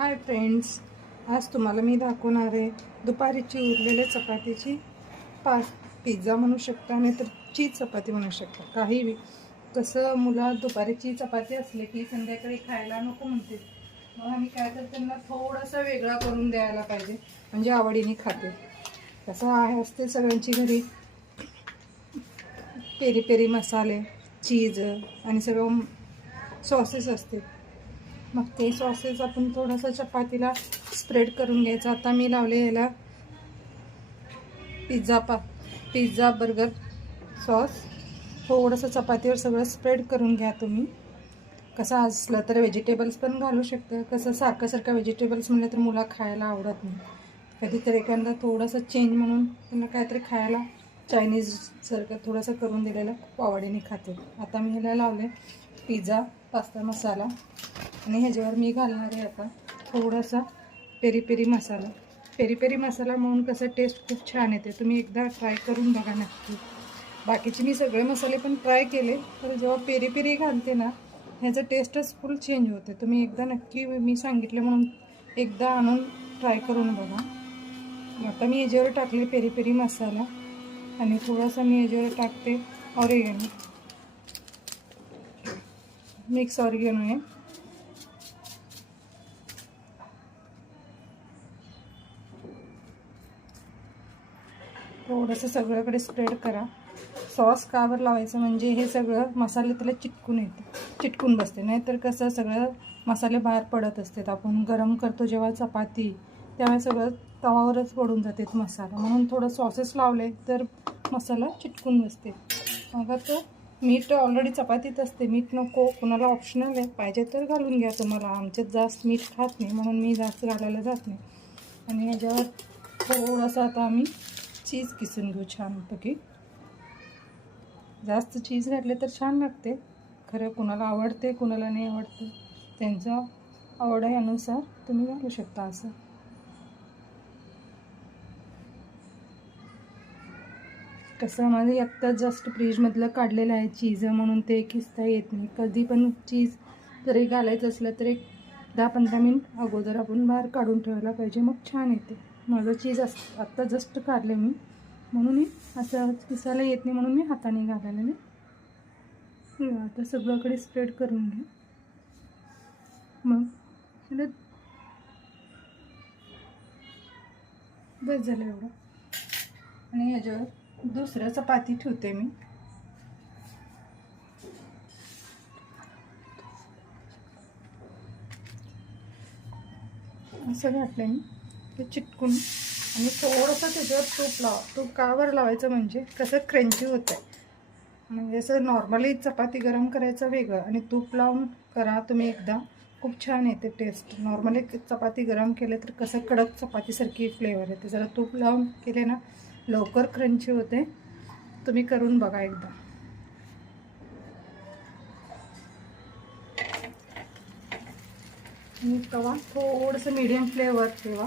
Hi friends, आज तुम्हाला मी दाखवणार आहे दुपारीची उरलेल्या चपातीची पिझ्झा म्हणू शकता, नाही तर चीज चपाती म्हणू शकता. काही कसं मुलं दुपारीची चपाती असले की संध्याकाळी खायला नको म्हणते, मग आम्ही काय तर त्यांना थोडंसं वेगळा करून द्यायला पाहिजे, म्हणजे आवडीने खाते. कसं आहे असते सगळ्यांची घरी पेरी पेरी मसाले, चीज आणि सगळं सॉसेस असते. मग ते सॉसेस आपण थोडंसं चपातीला स्प्रेड करून घ्यायचं. आता मी लावले याला पिझ्झा बर्गर सॉस. थोडंसं चपातीवर सगळं स्प्रेड करून घ्या तुम्ही. कसं असलं तर व्हेजिटेबल्स पण घालू शकतं. कसं सारखं व्हेजिटेबल्स म्हणलं तर मुलं खायला आवडत नाही. कधीतरी एखादा थोडंसं चेंज म्हणून त्यांना काहीतरी खायला चायनीजसारखं थोडंसं करून दिलेलं खूप आवडीने खाते. आता मी ह्याला लावले पिझ्झा पास्ता मसाला आणि ह्याच्यावर मी घालणार आहे आता थोडासा पेरी पेरी मसाला. पेरी पेरी मसाला म्हणून कसं टेस्ट खूप छान येते. तुम्ही एकदा ट्राय करून बघा नक्की. बाकीचे मी सगळे मसाले पण ट्राय केले, तर जेव्हा पेरी पेरी घालते ना ह्याचं टेस्टच फुल चेंज होते. तुम्ही एकदा नक्की मी सांगितलं म्हणून एकदा आणून ट्राय करून बघा. आता मी ह्याच्यावर टाकले पेरी पेरी मसाला आणि थोडासा मी ह्याच्यावर टाकते ऑरिगॅनो, मिक्स ऑरिगॅनो आहे. थोडंसं सगळीकडे स्प्रेड करा. सॉस कावर लावायचं म्हणजे हे सगळं मसाले त्याला चिटकून बसते. नाहीतर कसं सगळं मसाले बाहेर पडत असतात. आपण गरम करतो जेव्हा चपाती, त्यावेळेस सगळं तवावरच पडून जाते मसाला. म्हणून थोडं सॉसेस लावले तर मसाला चिटकून बसते. मग आता मीठ ऑलरेडी चपातीत असते. मीठ नको कुणाला ऑप्शनल आहे, पाहिजे तर घालून घ्या. तुम्हाला आमच्यात जास्त मीठ खात नाही म्हणून मी जास्त घालायला जात नाही. आणि ह्याच्यावर थोडंसं आता आम्ही चीज किसून घेऊ छानपैकी. जास्त चीज घातले तर छान लागते. खरं कुणाला आवडते कुणाला नाही आवडते, त्यांच्या आवडीनुसार तुम्ही घालू शकता. असं कसं माझे आत्ता जस्ट फ्रीजमधलं काढलेलं आहे चीज, म्हणून ते किसता येत नाही. कधी पण चीज जरी घालायचं असलं तर एक 10-15 मिनिट अगोदर आपण बाहेर काढून ठेवायला पाहिजे, मग छान येते. माझं चीज आत्ता जस्ट काढले मी, म्हणून असं किसायला येत नाही म्हणून मी हाताने घालायला नाही. आता सगळीकडे स्प्रेड करून घ्या. मग बस झालं एवढं. आणि ह्याच्यावर दुसरं चपाती ठेवते मी. असं घातलं मी ते चिटकून. आणि थोडंसं त्याच्यावर तूप कावर लावायचं म्हणजे कसं क्रंची होतं आहे. म्हणजे असं नॉर्मली चपाती गरम करायचं वेगळं आणि तूप लावून करा तुम्ही एकदा, खूप छान येते टेस्ट. नॉर्मली चपाती गरम केले तर कसं कडक चपातीसारखी फ्लेवर येते. जरा तूप लावून केले ना लवकर क्रंची होते. तुम्ही करून बघा एकदा. आणि तवा थोडंसं मीडियम फ्लेवर ठेवा.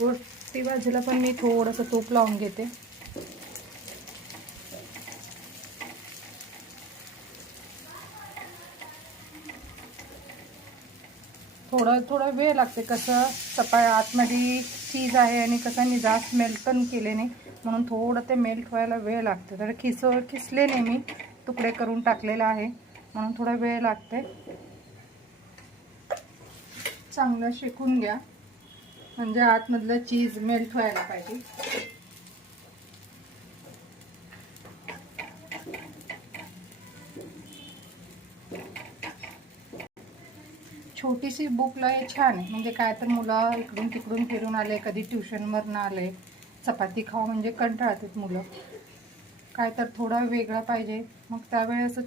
वरती बाजूला पण मी थोडंसं तूप लावून घेते. थोडा वेळ लागते. कसं आतमध्ये चीज आहे आणि कसं मी जास्त मेल्ट पण केले नाही, म्हणून थोडं ते मेल्ट व्हायला वेळ लागते. तर किसले नाही मी, तुकडे करून टाकलेला आहे म्हणून थोडा वेळ लागते. चांगलं शेकून घ्या म्हणजे आतमधलं चीज मेल्ट व्हायला पाहिजे. छोटीशी बुकला हे छान आहे. म्हणजे काय तर मुलं इकडून तिकडून फिरून आले, कधी ट्युशनवरून आले, चपाती खावा म्हणजे कंटाळतात मुलं. काय तर थोडा वेगळा पाहिजे, मग त्यावेळेस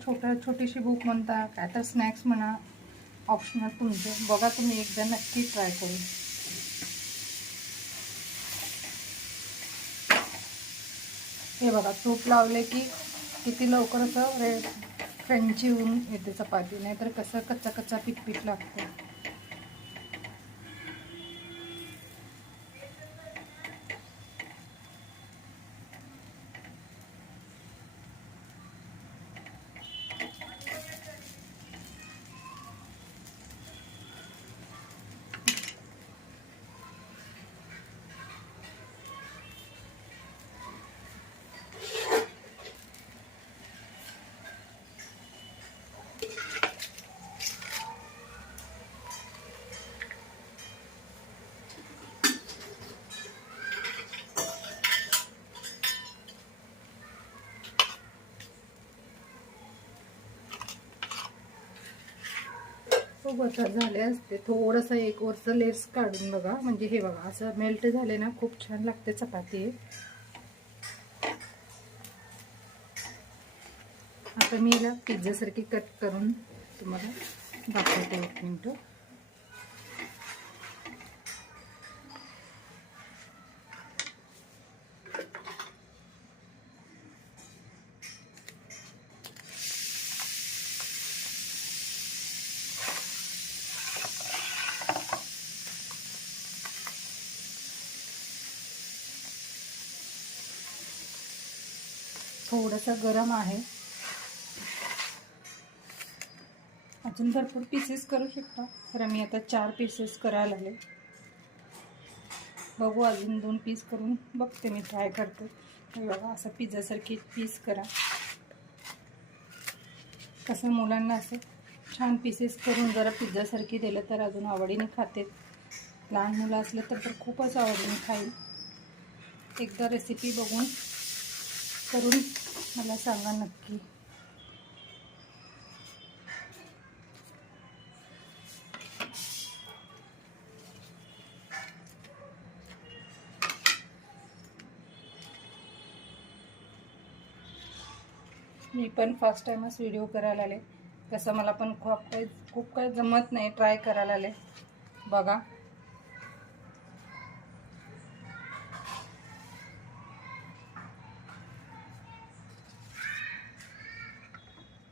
छोटीशी बुक म्हणता, काय तर स्नॅक्स म्हणा, ऑप्शनल तुमचं. बघा तुम्ही एकदा नक्की ट्राय करून. हे बघा तूप लावले की किती लवकर असं क्रंची होऊन येते चपाती, नाहीतर कसं कच्चा पीठ लागतं. बटर झाले असते. थोडंसं एक वरचं लेयर्स काढून बघा, म्हणजे हे बघा असं मेल्ट झाले ना, खूप छान लागते चपाती. आता मी याला पिझ्झासारखी कट करून तुम्हाला दाखवते. एक मिनटं. थोडंसं गरम आहे, अजून भरपूर पीसेस करू शकता. तर मी आता 4 पीसेस करायला लागले. बघू, अजून 2 पीस करून बघते, मी ट्राय करते. हे बघा असं पिझ्झासारखी पीस करा. कसं मुलांना असं छान पीसेस करून जरा पिझ्झासारखी दिलं तर अजून आवडीने खाते. लहान मुलं असलं तर खूपच आवडीने खाईल. एकदा रेसिपी बघून करून मला सांगा नक्की. मी पण फर्स्ट टाइमच व्हिडिओ करायला आले. कसं मला पण खूप काही जमत नाही. ट्राय करायला आले. बघा,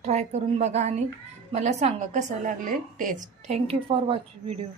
ट्राय करून बघा आणि मला सांगा कसं लागले test. Thank you for watching video.